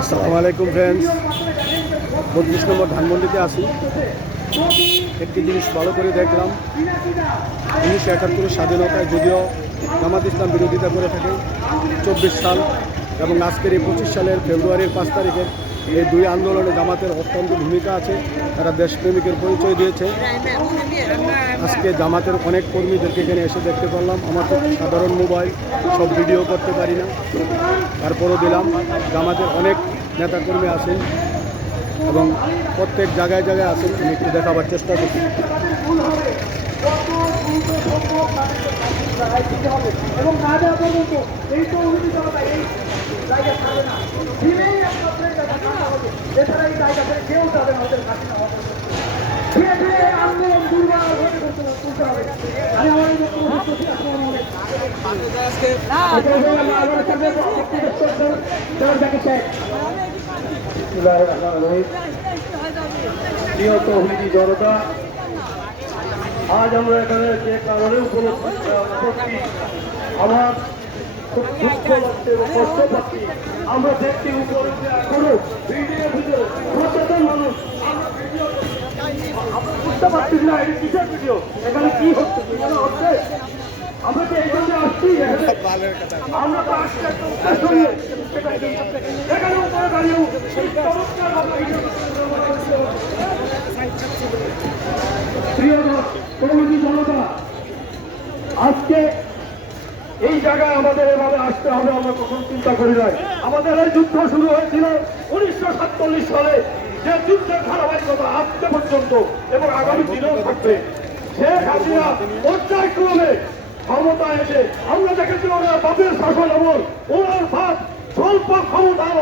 আসসালামু আলাইকুম ফ্রেন্ডস, 32 নম্বর ধানমন্ডিতে আসি। একটি জিনিস ভালো করে দেখলাম, 1971 স্বাধীনতায় যদিও জামাত ইসলাম বিরোধিতা করে থাকে 24 সাল এবং আজকের এই 25 সালের ফেব্রুয়ারির 5 তারিখের এই দুই আন্দোলনে জামাতের অত্যন্ত ভূমিকা আছে। তারা দেশপ্রেমিকের পরিচয় দিয়েছে। আজকে জামাতের অনেক কর্মীদেরকে এখানে এসে দেখতে পারলাম। আমার তো সাধারণ মোবাইল, সব ভিডিও করতে পারি না, তারপরও দিলাম। জামাতের অনেক নেতাকর্মী আছেন এবং প্রত্যেক জায়গায় জায়গায় আছেন। আমি একটু দেখাবার চেষ্টা করছি। এবং না দেওয়া পর্যন্ত এই তো জায়গা থাকবে না, দিলেই এছাড়া এই জায়গা থেকে কেউ যাবে না। ওদের কাছে আন্দোলন দুর্বল তুলতে হবে। আমি আমার জনতা, আজ আমরা এখানে যে কারণে উপলব্ধি আমার খুব দুঃখ লাগছে এবং কষ্ট পাচ্ছি। আমরা দেখছি উপরে এখনো ভিডিও ভিডিও সচেতন মানুষ বুঝতে পারছি না এটা কিসের ভিডিও, এখানে কি হচ্ছে কি যেন হচ্ছে। আমরা তো এই জন্য আসছি, আমরা তো আসছি এখানে উপরে দাঁড়িয়েও প্রিয় কর্মী জনতা, আজকে এই জায়গায় আমাদের এভাবে আসতে হবে আমরা কখন চিন্তা করি নাই। আমাদের এই যুদ্ধ শুরু হয়েছিল 1947 সালে, যে যুদ্ধের ধারাবাহিকতা আজকে পর্যন্ত এবং আগামী দিনেও থাকবে। শেখ হাসিনা পর্যায়ক্রমে ক্ষমতা এসে আমরা দেখেছি ওনার বাপের শাসন আমল, ওনার বাপ স্বল্প ক্ষমতার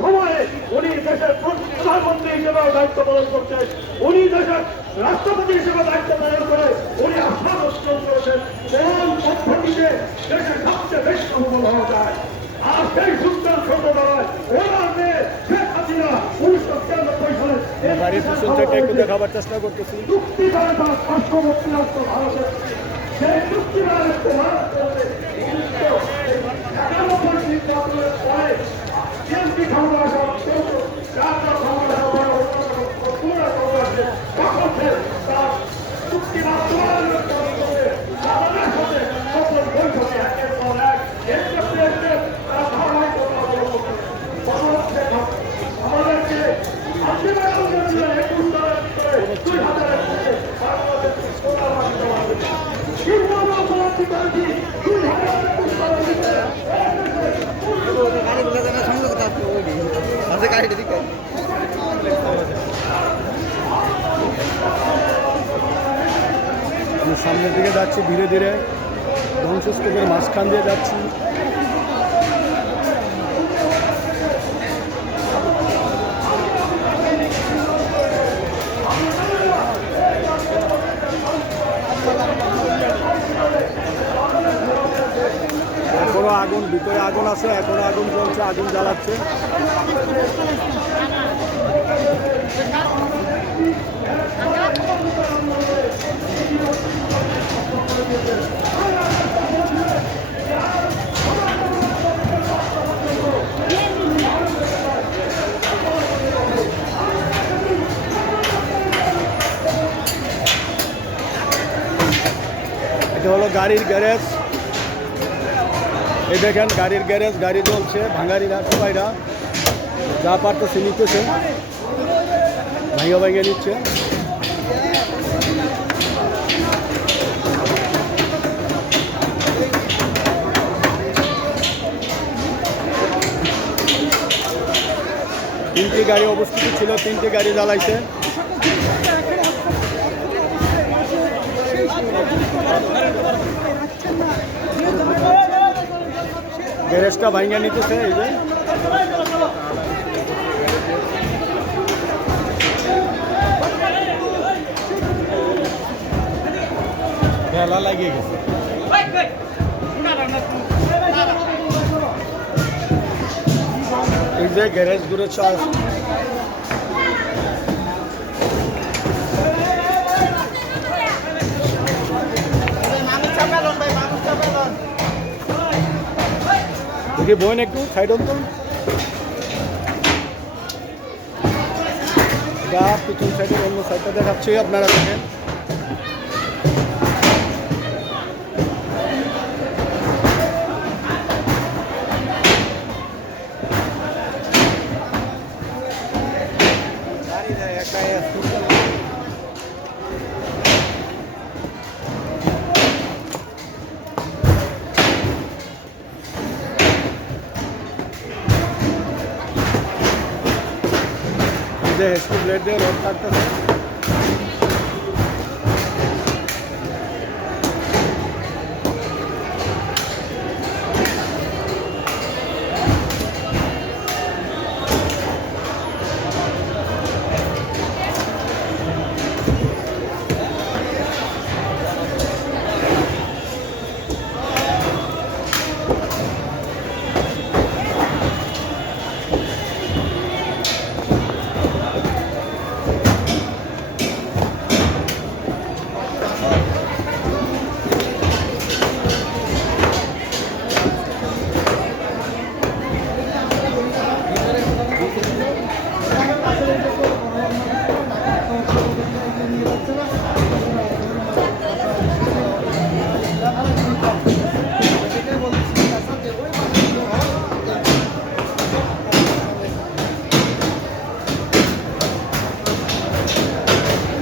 সময়ে উনি দেশের প্রধানমন্ত্রী হিসেবে দায়িত্ব পালন করছেন, উনি দেশের রাষ্ট্রপতি হিসেবে দায়িত্ব পালন করে উনি আস্থা অর্জন করেছেন কোন পদ্ধতিতে দেশের সবচেয়ে বেশি সফল হওয়া যায়। আর সেই সূত্রের ছোট দাঁড়ায় ওনার মেয়ে শেখ হাসিনা 1993 সালে একটু দেখাবার চেষ্টা করতেছি। চুক্তি করে তার পার্শ্ববর্তী রাষ্ট্র ভারতের সেই চুক্তি বিএনপি ক্ষমতা আসা তার চুক্তি বাস্তবায়নের তাদের সাথে সকল বৈঠকে একের পর এক আমাদেরকে আমি সামনের দিকে যাচ্ছি, ধীরে ধীরে ধ্বংসস্তূপের মাঝখান দিয়ে যাচ্ছি। এখনো আগুন, ভিতরে আগুন আছে, এখনো আগুন জ্বলছে, আগুন জ্বালাচ্ছে। এটা হলো গাড়ির গ্যারেজ। এই দেখেন গাড়ির গ্যারেজ, গাড়ি চলছে, ভাঙারিরা সবাইরা যা পারতেছে নিতেছে, ভাঙা ভাঙিয়ে নিচ্ছে। তিনটি গাড়ি অবস্থিত ছিল, তিনটি গাড়ি জ্বালাইছে। গ্যারেজটা ভাঙিয়ে নিতেছে। এই যে বেলা লাগিয়ে গেছে। এই যে গ্যারেজ ঘুরে দেখি বোন একটু সাইড অন্তর আমরা পিছন সাইডের অন্য সাইডটা দেখাচ্ছি, আপনারা দেখেন। যে স্কুল ব্লেড দিয়ে রোড কাটতেছে।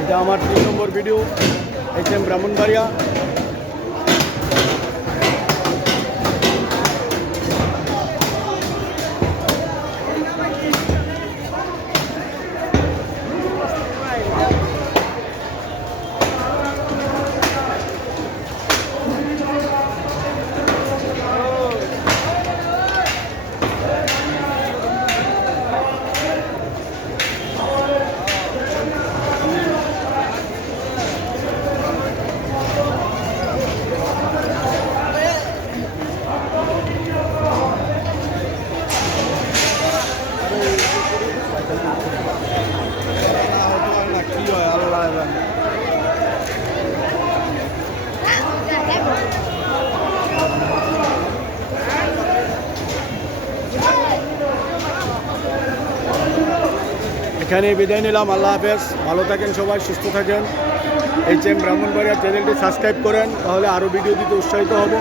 এটা আমার 3 নম্বর ভিডিও, HM ব্রাহ্মণবাড়িয়া। কি হয় আল্লাহ জানে। এখানে বিদায় নিলাম, আল্লাহ হাফেজ। ভালো থাকেন সবাই, সুস্থ থাকেন। HM ব্রাহ্মণবাড়িয়া চ্যানেলটি সাবস্ক্রাইব করেন, তাহলে আরও ভিডিও দিতে উৎসাহিত হব।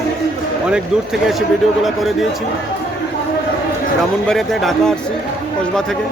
অনেক দূর থেকে এসে ভিডিওগুলো করে দিয়েছি। ব্রাহ্মণবাড়িয়াতে ঢাকা আসছি কসবা থেকে।